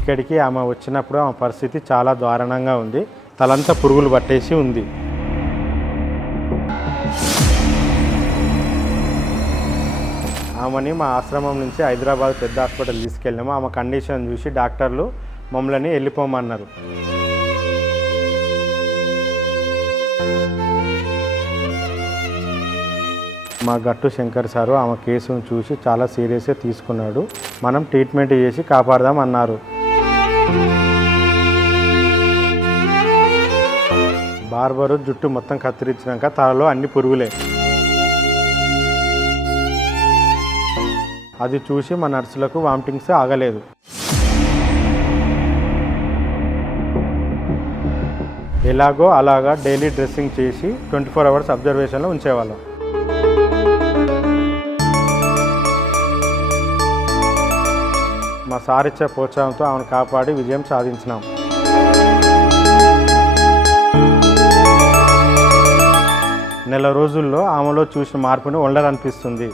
ఇక్కడికి ఆమె వచ్చినప్పుడు ఆమె పరిస్థితి చాలా దారుణంగా ఉంది. తలంతా పురుగులు పట్టేసి ఉంది. ఆమెని మా ఆశ్రమం నుంచి హైదరాబాద్ పెద్ద హాస్పిటల్ తీసుకెళ్ళాము. ఆమె కండిషన్ చూసి డాక్టర్లు మమ్మల్ని వెళ్ళిపోమన్నారు. మా గట్టు శంకర్ సారు ఆమె కేసును చూసి చాలా సీరియస్గా తీసుకున్నాడు. మనం ట్రీట్మెంట్ చేసి కాపాడదాం అన్నారు. బార్బరు జుట్టు మొత్తం కత్తిరించినాక తలలో అన్ని పురుగులే. అది చూసి మా నర్సులకు వామిటింగ్స్ ఆగలేదు. ఎలాగో అలాగా డైలీ డ్రెస్సింగ్ చేసి 24 అవర్స్ అబ్జర్వేషన్లో ఉంచేవాళ్ళం. మా సార్ ఇచ్చే ప్రోత్సాహంతో ఆమెను కాపాడి విజయం సాధించినాం. నెల రోజుల్లో ఆమెలో చూసిన మార్పుని ఉండరనిపిస్తుంది.